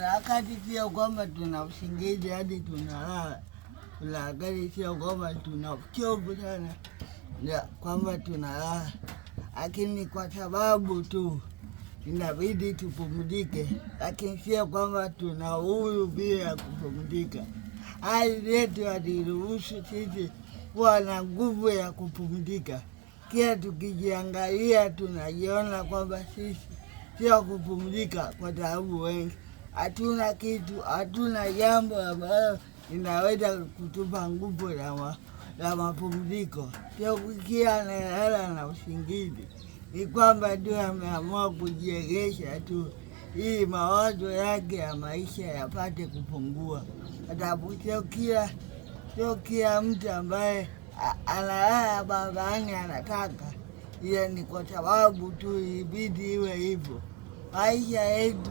kuna wakati sio kwamba tuna usingizi hadi tunalala. Kuna wakati sio kwamba tuna uchovu sana ya kwamba tunalala, lakini kwa sababu tu inabidi tupumzike, lakini sio kwamba tuna uhuru bila kupumzika. Hali yetu hairuhusu sisi kuwa na nguvu ya kupumzika. Kila tukijiangalia tunajiona kwamba sisi sio kupumzika, kwa sababu wengi hatuna kitu, hatuna jambo ambalo linaweza kutupa nguvu la mapumziko. Sio kukia na lala na usingizi, ni kwamba tu ameamua kujiegesha tu ili mawazo yake ya maisha yapate kupungua. Kwa sababu sio kila mtu ambaye analala barabarani anataka, ila ni kwa sababu tu ibidi iwe hivyo. Maisha yetu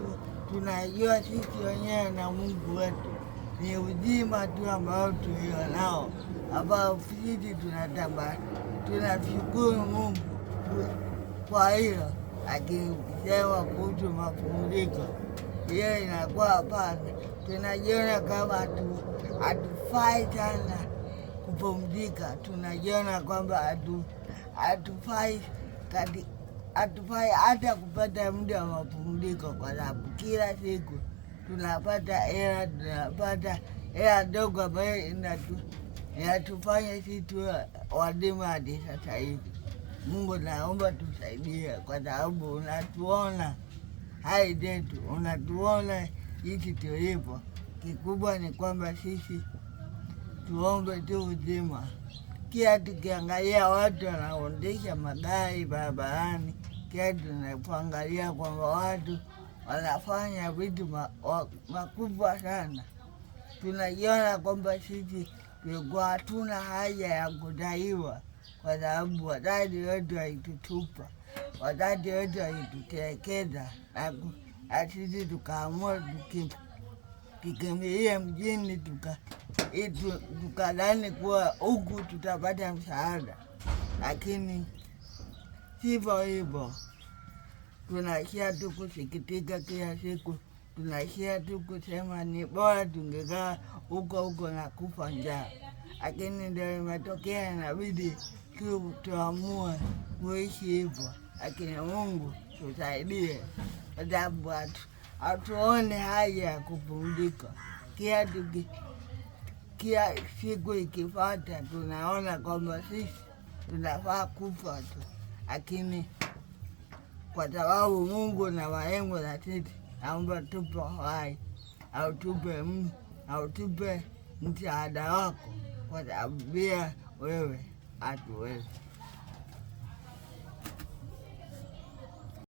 tunajua sisi wenyewe na Mungu wetu ni uzima tu ambao tulio nao, ambao sisi tunashukuru Mungu kwa hilo. Lakini ukisema kuhusu mapumziko, hiyo inakuwa hapana. Tunajiona kama hatufai sana kupumzika, tunajiona kwamba hatufai hata kupata muda wa mapumziko, kwa sababu kila siku tunapata hela ndogo ambayo inatufanya sisi tuwe wazima hadi sasa hivi. Mungu naomba tusaidie, kwa sababu unatuona hali zetu, unatuona jinsi tulivyo. Kikubwa ni kwamba sisi tuombe tu uzima. Kila tukiangalia watu wanaondesha magari barabarani, kila tunapoangalia kwamba watu wanafanya vitu makubwa sana, tunajiona kwamba sisi tulikuwa hatuna haja ya kudaiwa, kwa sababu wazazi wetu walitutupa, wazazi wetu walitutelekeza, na sisi tukaamua tukimbilie mjini, tukadhani kuwa huku tutapata msaada, lakini sivyo hivyo. Tunaishia tu kusikitika kila siku, tunaishia tu kusema ni bora tungekaa huko na kufa njaa. Lakini ndio imetokea, inabidi tuamue kuishi hivyo. Lakini Mungu tusaidie, kwa sababu hatuone haja ya kupumzika. Kila siku ikifuata tunaona kwamba sisi tunafaa kufa tu, lakini kwa sababu Mungu na malengo na sisi, naomba tupe hai, au tupe msaada wako, kwa sababu bila wewe hatuwezi.